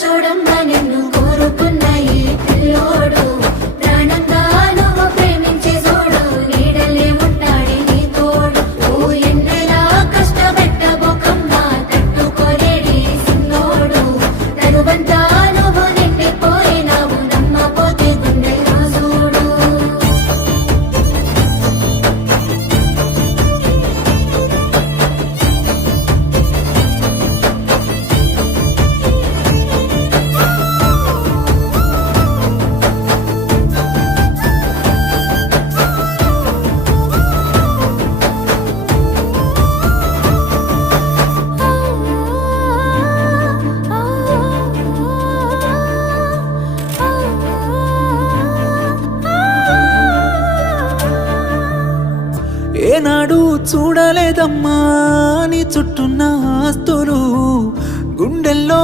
చూడమ్మా నిన్ను కోరుకున్న ఈ పిల్లోడు ప్రాణంగా నువ్వు ప్రేమించే చూడు నీడలే ఉంటాడే నీ తోడు ఓ ఎన్నెలా కష్టపెట్టబోకమ్మా తట్టుకోలేడి సిన్నోడు తనువంతా నువ్వు నిండిపోయినావు నమ్మపోతే గుండెల్లో చూడు ఏనాడు చూడలేదమ్మా నీ చుట్టూన్న ఆస్తులు గుండెల్లో